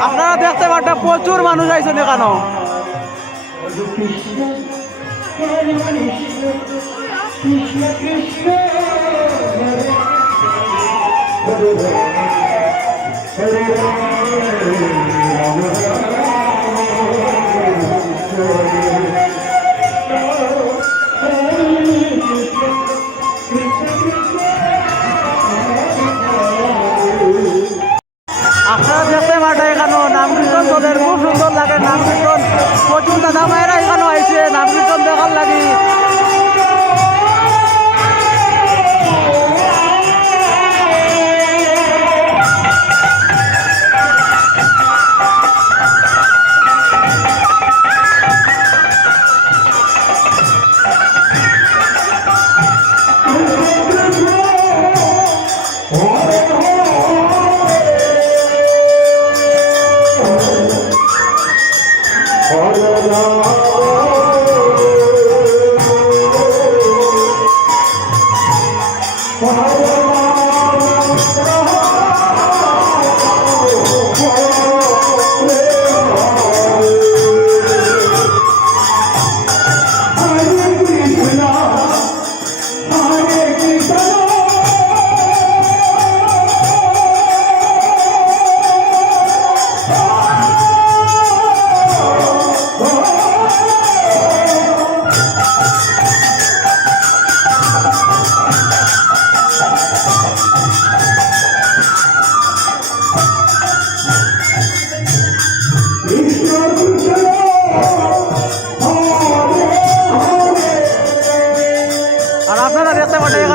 আপনারা দেখতে পারেন প্রচুর মানুষ আইসেন এখানে আপনারা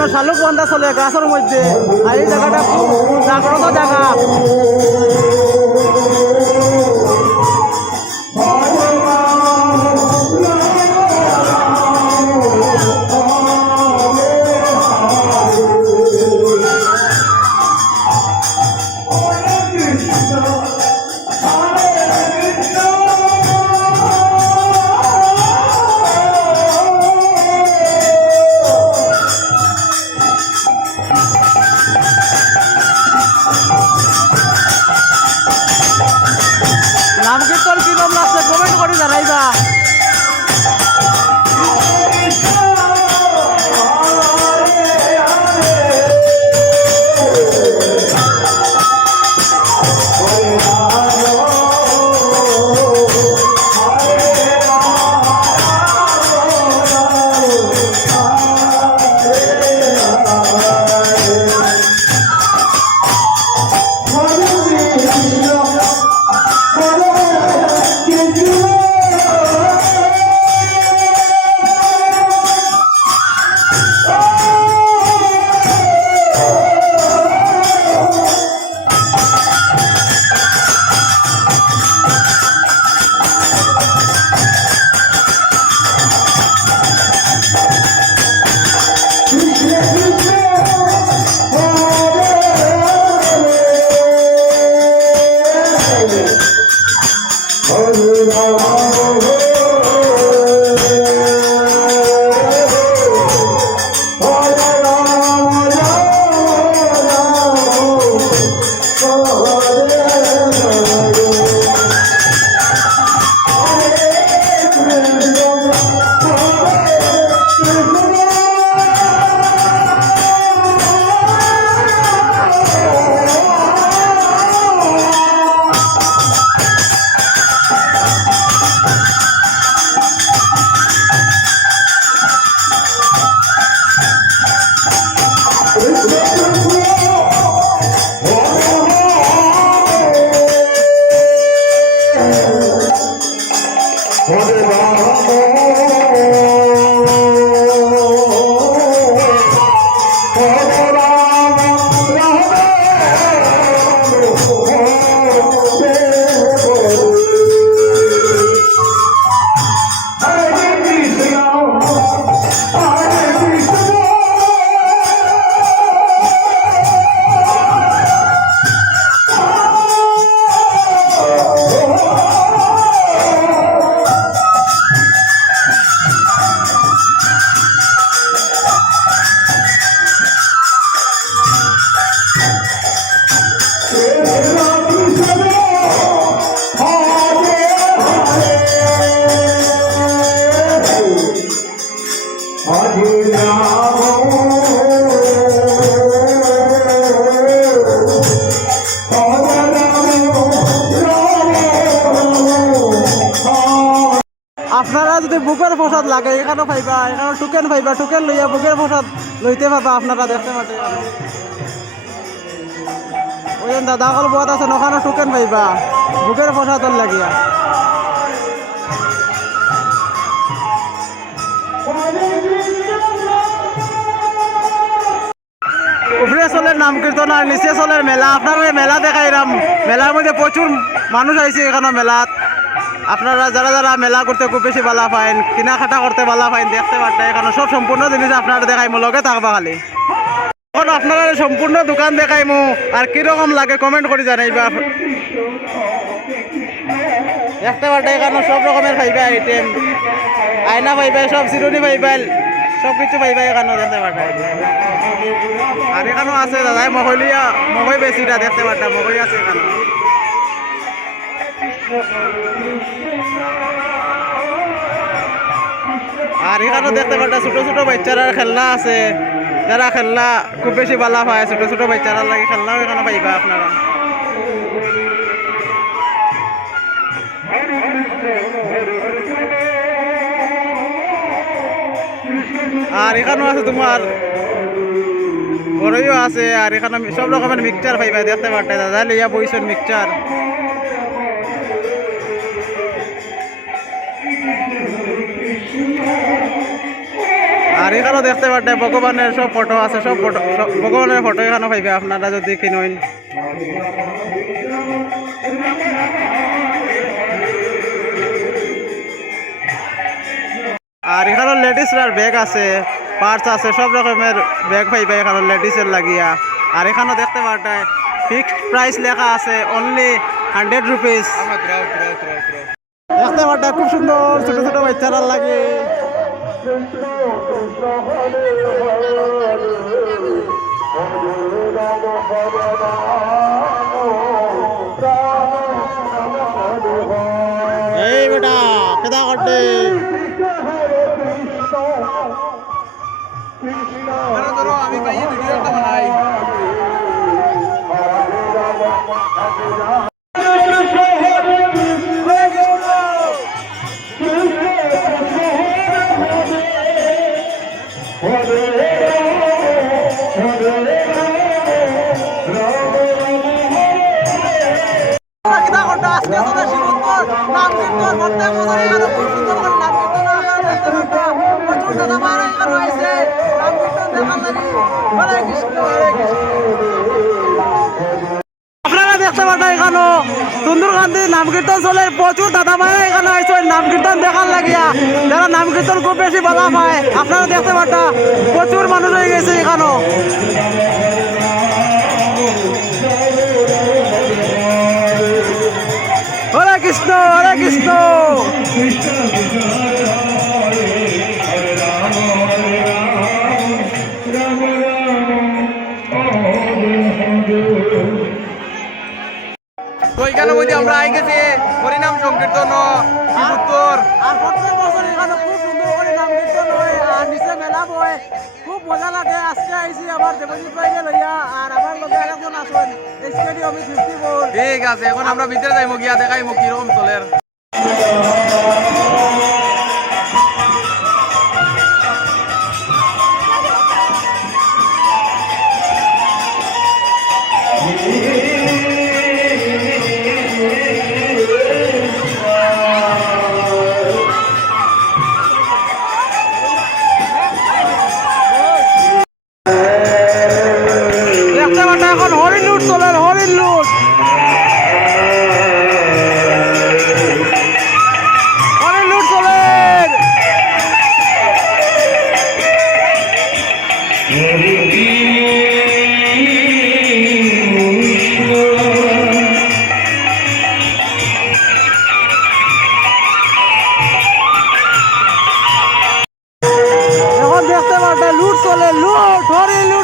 পারেন শালুক বান্ধা চলে গাছের মধ্যে। আর এই জায়গাটা খুব জাগ্রত জায়গা। Oh. যদি বুকের প্রসাদ লাগে এখানে পাইবা এখানে টোকেন পাইবা টোকেন লইয়া বুকের প্রসাদ লইতে পাবা আপনারা দেখতে পাতে ওই দাদা কল বহুত আছে ওখানে টোকেন পাইবা, বুকের প্রসাদ লাগিয়া। উপরে চলের নাম কীর্তন আর নিচে চলের মেলা, আপনারা মেলা দেখাইলাম মেলার মধ্যে প্রচুর মানুষ আইছে এখানে মেলাত। আপনারা যারা যারা মেলা করতে খুব বেশি ভালো পাইন, কেনাকাটা করতে ভালো পাইন, দেখতে পারতেন এখানে সব সম্পূর্ণ জিনিস আপনারা দেখাইমু, লগে থাকবা খালি। এখন আপনারা সম্পূর্ণ দোকান দেখাইমু, আর কীরকম লাগে কমেন্ট করে জানাইবা। দেখতে পারতেন এখানে সব রকমের পাইবা আইটেম আয়না পাইবা, সব চিরুনি পাইবা, সব কিছু পাইবা এখানে, দেখতে পারতেন আর এখানেও আছে দাদা মহলিয়া, মহই বেশিটা দেখতে পারতাম মহই আছে এখানে। আর এখানেও দেখতে পারতাম ছোট ছোট বাচ্চারা খেলনা আছে। যারা খেলনা খুব বেশি ভালো পায় ছোট ছোট বাচ্চারা লাগে খেলনাও এখানে পাইবা আপনারা। আর এখানেও আছে তোমার, বড়ইও আছে, আর এখানে সব রকমের মিক্সচার পাইবা, দেখতে পারতে, দাদা লইয়া বইছেন মিক্সচার আর এখানেও দেখতে পারতে ভগবানের সব ফটো আছে সব ফটো ভগবানের ফটো এখানে পাইবে আপনারা যদি কিনুন। আর এখানে লেডিসরার ব্যাগ আছে পার্স আছে সব রকমের ব্যাগ পাইবে এখানে লেডিসের লাগিয়া। আর এখানেও দেখতে পারতে ফিক্সড প্রাইস লেখা আছে অনলি হান্ড্রেড রুপিস দেখতে পারতে খুব সুন্দর ছোট ছোট বাচ্চারা লাগে এই বেটা কেদা করতে আমি ভিডিও একটা বানাই। তোদের শিবুত্তর নাম কীর্তন সুন্দর করে নাম কীর্তন আপনারা দেখতে নাম কীর্তন দেখতে চলে, প্রচুর দাদা মায়েরা এখানে হয়েছে নাম কীর্তন দেখার লাগিয়া। যারা নাম কীর্তন খুব বেশি ভালো পায়, আপনারা দেখতে পারটা প্রচুর মানুষ হয়ে গেছে এখানে। কৃষ্ণ হরে কৃষ্ণ। তো এখানে মধ্যে আমরা আই গেছি হরিনাম সংকীর্তন উত্তর আর প্রত্যেক বছর এখানে খুব সুন্দর করে নাম কীর্তন হয় আর নিচে মেলা বয় খুব মজা লাগে। আজকে আইসি আমার দেবজিৎ ভাইকে। আছে এখন আমরা ভিতরে যাইবো গিয়া দেখাইমু কীরকম চলের। পাটা লুট চলে লুট।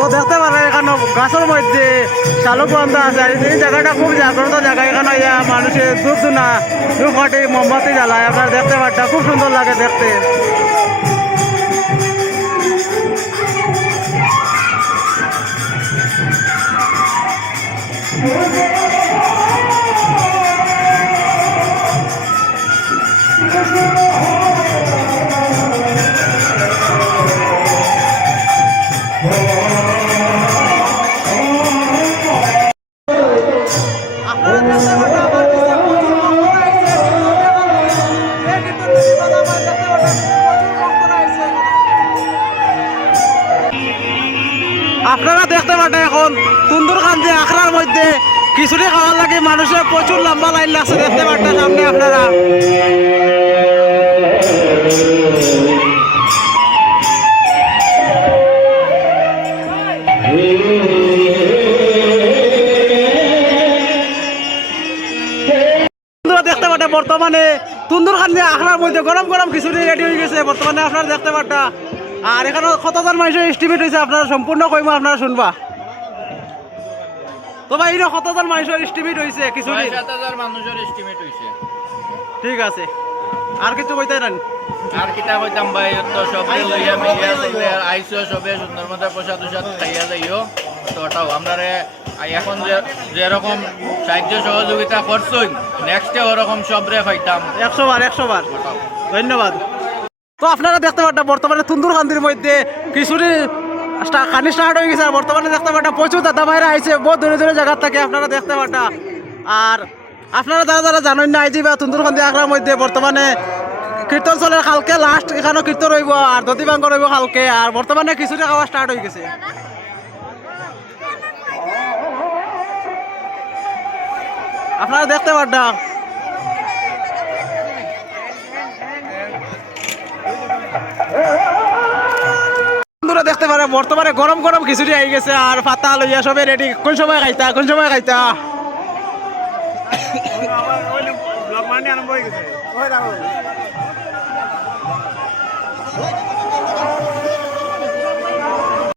হরিণ লুট চলে চালক বন্ধ আছে এই জায়গাটা খুব জাগ্রত জায়গা। এখানে ইয়া মানুষের ধূপ ধুনা ধূপ কাটি মোমবাতি জ্বালায়। আপনারা দেখতে পাচ্ছেন, খুব সুন্দর লাগে দেখতে। আপনারা খিচুড়ি খাওয়ার লাগে, মানুষের প্রচুর লম্বা লাইন লাগছে দেখতে পাচ্ছেন সামনে আপনারা। দেখতে বর্তমানে তুন্দুর খান যে আখড়ার মধ্যে গরম গরম খিচুড়ি রেডি হয়ে গেছে, বর্তমানে আপনারা দেখতে পাটা আর এখানে কতজন মানুষের এস্টিমেট হয়েছে, আপনারা সম্পূর্ণ কইমা আপনারা শুনবা। তো ভাই এটা কতজন মানুষের এস্টিমেট হয়েছে ছয় সাত হাজার মানুষের এস্টিমেট হয়েছে ঠিক আছে। আর কিছু কইতে নেন আর কিতা কইতাম ভাই তো সবে লইয়া মিলিয়া চলে আইসো সবে সুন্দর মতো প্রসাদ টুসাদ খাইয়া যাইও। তো ওটাও আপনারে এখন যে যেরকম সাহায্য সহযোগিতা করছই নেক্সটে ওরকম সবরে পাইতাম। একশো বার একশো বার ধন্যবাদ। তো আপনারা দেখতে পাচ্ছেন বর্তমানে তুন্দুর খান্দির মধ্যে খিচুড়ি খানি স্টার্ট হয়ে গেছে, আর বর্তমানে দেখতে পাচ্ছেন প্রচুর দাদা ভাইরা আইছে, বহুত দূরে দূরে জায়গা থেকে, আপনারা দেখতে পাচ্ছেন। আর আপনারা যারা যারা জানেন না আইজি বা তুন্দুর খান্দি আখড়ার মধ্যে বর্তমানে কীর্তন চলে, কালকে লাস্ট এখানেও কীর্তন রইব আর দধি বাঙ্গ রইব কালকে, আর বর্তমানে খিচুড়ি খাওয়া স্টার্ট হয়ে গেছে। আপনারা দেখতে পাচ্ছেন বন্ধুরা দেখতে পারে বর্তমানে গরম গরম খিচুড়ি আই গেছে আর পাতা লইয়া সবে রেডি কোন সময় খাইতা কোন সময় খাইতা?